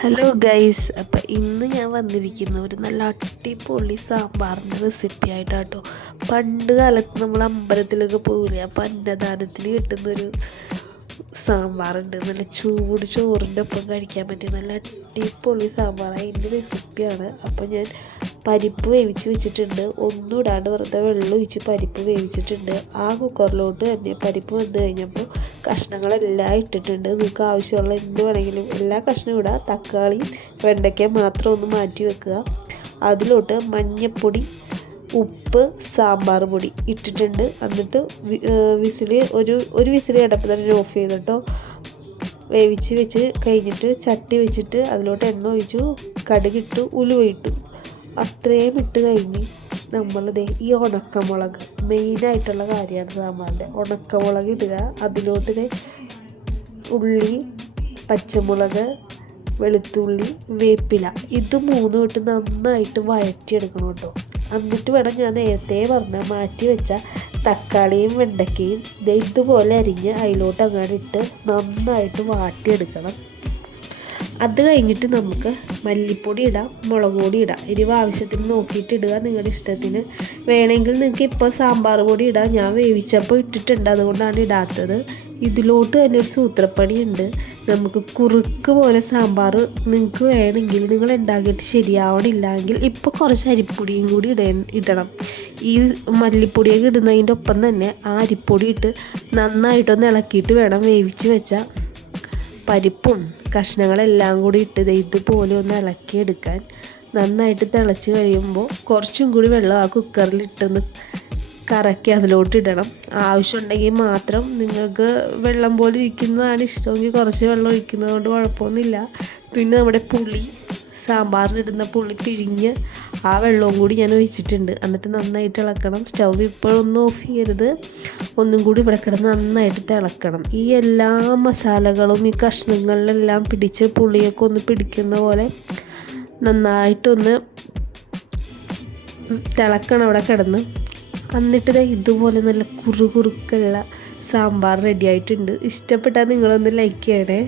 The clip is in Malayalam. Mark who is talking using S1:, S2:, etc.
S1: ഹലോ ഗൈസ് അപ്പം ഇന്ന് ഞാൻ വന്നിരിക്കുന്ന ഒരു നല്ല അടിപൊളി സാമ്പാറിന്റെ റെസിപ്പി ആയിട്ടാട്ടോ. പണ്ട് കാലത്ത് നമ്മൾ അമ്പലത്തിലൊക്കെ പോവില്ലേ അപ്പം അന്നദാനത്തിന് കിട്ടുന്നൊരു സാമ്പാറുണ്ട്. നല്ല ചൂട് ചോറിന്റെ ഒപ്പം കഴിക്കാൻ പറ്റിയ നല്ല അടിപൊളി സാമ്പാർ അതിന്റെ റെസിപ്പിയാണ് അപ്പോൾ ഞാൻ പരിപ്പ് വേവിച്ച് വെച്ചിട്ടുണ്ട്. ഒന്നും വെറുതെ വെള്ളം ഒഴിച്ച് പരിപ്പ് വേവിച്ചിട്ടുണ്ട്. ആ കുക്കറിലോട്ട് തന്നെ പരിപ്പ് വന്ന് കഴിഞ്ഞപ്പോൾ കഷ്ണങ്ങളെല്ലാം ഇട്ടിട്ടുണ്ട്. നിങ്ങൾക്ക് ആവശ്യമുള്ള എന്ത് വേണമെങ്കിലും എല്ലാ കഷ്ണവും ഇടാം. തക്കാളി വെണ്ടയ്ക്ക മാത്രം ഒന്ന് മാറ്റി വെക്കുക. അതിലോട്ട് മഞ്ഞൾപ്പൊടി ഉപ്പ് സാമ്പാർ പൊടി ഇട്ടിട്ടുണ്ട്. എന്നിട്ട് വിസിൽ ഒരു ഒരു വിസിൽ കിടപ്പോൾ തന്നെ ഓഫ് ചെയ്തിട്ടോ വേവിച്ച് വെച്ച് കഴിഞ്ഞിട്ട് ചട്ടി വെച്ചിട്ട് അതിലോട്ട് എണ്ണ ഒഴിച്ചു. കടുകിട്ടു ഉലുവ ഇട്ടു. അത്രയും ഇട്ട് കഴിഞ്ഞ് നമ്മളിതേ ഈ ഉണക്കമുളക് മെയിനായിട്ടുള്ള കാര്യമാണ് സാമ്പാറിന്റെ. ഉണക്കമുളക് ഇടുക. അതിലോട്ട് ഉള്ളി പച്ചമുളക് വെളുത്തുള്ളി വേപ്പില. ഇത് മൂന്നും ഇട്ട് നന്നായിട്ട് വഴറ്റിയെടുക്കണം കേട്ടോ. എന്നിട്ട് വേണം ഞാൻ നേരത്തെ പറഞ്ഞ മാറ്റി വെച്ച തക്കാളിയും വെണ്ടയ്ക്കയും ഇതുപോലെ അരിഞ്ഞ് അതിലോട്ട് അങ്ങോട്ട് ഇട്ട് നന്നായിട്ട് വാട്ടിയെടുക്കണം. അത് കഴിഞ്ഞിട്ട് നമുക്ക് മല്ലിപ്പൊടി ഇടാം മുളക് പൊടി ഇടാം. എരിവ് ആവശ്യത്തിന് നോക്കിയിട്ട് ഇടുക നിങ്ങളുടെ ഇഷ്ടത്തിന്. വേണമെങ്കിൽ നിങ്ങൾക്ക് ഇപ്പോൾ സാമ്പാർ പൊടി ഇടാം. ഞാൻ വേവിച്ചപ്പോൾ ഇട്ടിട്ടുണ്ട് അതുകൊണ്ടാണ് ഇടാത്തത്. ഇതിലോട്ട് തന്നെ ഒരു സൂത്രപ്പണിയുണ്ട്. നമുക്ക് കുറുക്ക് പോലെ സാമ്പാർ നിങ്ങൾക്ക് വേണമെങ്കിൽ നിങ്ങൾ ഉണ്ടാക്കിയിട്ട് ശരിയാവണില്ലെങ്കിൽ ഇപ്പോൾ കുറച്ച് അരിപ്പൊടിയും കൂടി ഇട ഇടണം. ഈ മല്ലിപ്പൊടിയൊക്കെ ഇടുന്നതിന്റെ ഒപ്പം തന്നെ ആ അരിപ്പൊടി ഇട്ട് നന്നായിട്ടൊന്ന് ഇളക്കിയിട്ട് വേണം വേവിച്ച് വെച്ചാൽ. പരിപ്പും കഷ്ണങ്ങളെല്ലാം കൂടി ഇട്ട് ഇതുപോലെ ഒന്ന് ഇളക്കിയെടുക്കാൻ നന്നായിട്ട് തിളച്ച് കഴിയുമ്പോൾ കുറച്ചും കൂടി വെള്ളം ആ കുക്കറിൽ ഇട്ടൊന്ന് കറക്കി അതിലോട്ട് ഇടണം. ആവശ്യമുണ്ടെങ്കിൽ മാത്രം നിങ്ങൾക്ക് വെള്ളം പോലെ ഇരിക്കുന്നതാണ് ഇഷ്ടമെങ്കിൽ കുറച്ച് വെള്ളം ഒഴിക്കുന്നത് കൊണ്ട് കുഴപ്പമൊന്നുമില്ല. പിന്നെ നമ്മുടെ പുളി സാമ്പാറിനിടുന്ന പുളി പിഴിഞ്ഞ് ആ വെള്ളവും കൂടി ഞാൻ ഒഴിച്ചിട്ടുണ്ട്. എന്നിട്ട് നന്നായിട്ട് ഇളക്കണം. സ്റ്റൗ ഇപ്പോഴൊന്നും ഓഫ് ചെയ്യരുത്. ഒന്നും കൂടി ഇവിടെ കിടന്ന് നന്നായിട്ട് തിളക്കണം. ഈ എല്ലാ മസാലകളും ഈ കഷ്ണങ്ങളിലെല്ലാം പിടിച്ച് പുളിയൊക്കെ ഒന്ന് പിടിക്കുന്ന പോലെ നന്നായിട്ടൊന്ന് തിളക്കണം അവിടെ കിടന്ന്. എന്നിട്ട് ഇതുപോലെ നല്ല കുറുകുറുക്കുള്ള സാമ്പാർ റെഡി ആയിട്ടുണ്ട്. ഇഷ്ടപ്പെട്ടാൽ നിങ്ങളൊന്ന് ലൈക്ക് ചെയ്യണേ.